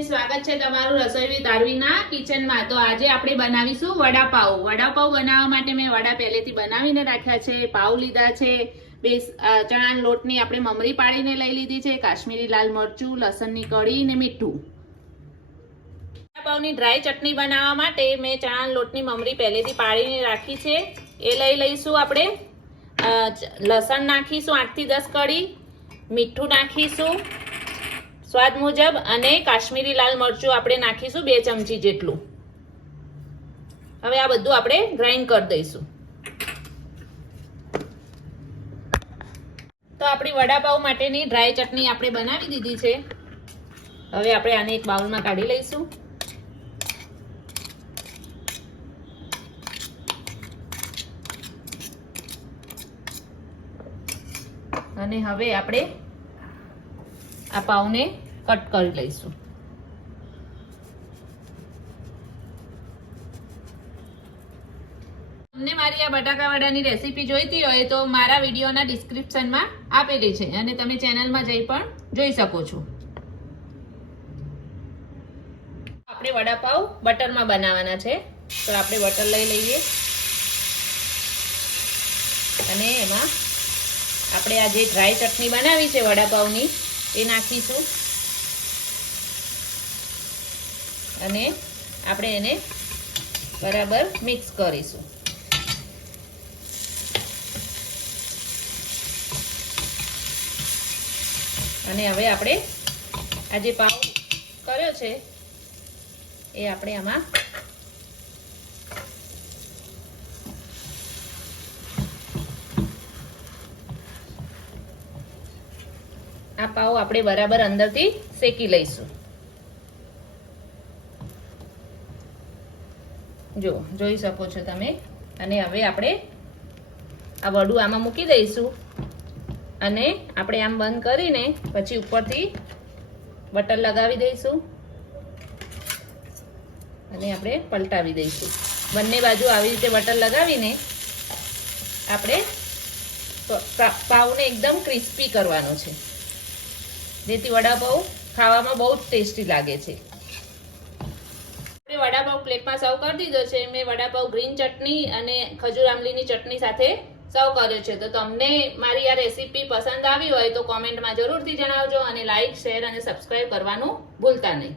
સ્વાગત છે તમારું રસોઈ વિથ આરવીના કિચનમાં. તો આજે આપણે બનાવીશું વડાપાઉ. વડાપાઉ બનાવવા માટે મેં વડા પહેલેથી બનાવીને રાખ્યા છે, પાઉ લીધા છે, બે ચણાના લોટની આપણે મમરી પાડીને લઈ લીધી છે, કાશ્મીરી લાલ મરચું, લસણની કળી ને મીઠું. વડાપાઉની ડ્રાય ચટણી બનાવવા માટે મેં ચણાના લોટની મમરી પહેલેથી પાડીને રાખી છે. એ લઈ લઈશું આપણે. લસણ નાખીશું આઠથી દસ કળી, મીઠું નાખીશું. સ્વાદ મુજબ અને કાશ્મીરી લાલ મરચું આપણે નાખીશું બે ચમચી જેટલું. હવે આ બધું આપણે ગ્રાઇન્ડ કરી દઈશું. તો આપણી વડાપાઉં માટેની ડ્રાય ચટણી આપણે બનાવી દીધી છે. હવે આપણે આને એક બાઉલમાં કાઢી લઈશું. અને હવે આપણે આ પાવને કટ કરી લઈશું. તમને મારી આ બટાકા વડાની રેસીપી જોઈતી હોય તો મારા વિડીયોના ડિસ્ક્રિપ્શનમાં આપેલી છે અને તમે ચેનલમાં જઈ પણ જોઈ શકો છો. આપણે વડાપાવ બટરમાં બનાવવાના છે. તો આપણે બટર લઈ લઈએ. અને એમાં આપણે આ જે ડ્રાય ચટણી બનાવી છે વડાપાવની, એ નાખીશું. અને આપણે એને બરાબર મિક્સ કરીશું. અને હવે આપણે આ જે પાવ કર્યો છે, એ આપણે આમાં આ પાવ આપણે બરાબર અંદરથી શેકી લઈશું. જો, જોઈ શકો છો તમે. અને હવે આપણે આ વડું આમાં મૂકી દઈશું. અને આપણે આમ બંધ કરીને પછી ઉપરથી બટર લગાવી દઈશું. અને આપણે પલટાવી દઈશું. બંને બાજુ આવી રીતે બટર લગાવીને આપણે પાઉને એકદમ ક્રિસ્પી કરવાનો છે. જેથી વડાપાઉં ખાવામાં બહુ જ ટેસ્ટી લાગે છે. વડાપાઉં પ્લેટમાં સર્વ કરી દીધો છે. મેં વડાપાઉં ગ્રીન ચટણી અને ખજૂર આમલીની ચટણી સાથે સર્વ કર્યો છે. તો તમને મારી આ રેસીપી પસંદ આવી હોય તો કોમેન્ટમાં જરૂરથી જણાવજો અને લાઇક શેર અને સબસ્ક્રાઈબ કરવાનું ભૂલતા નહીં.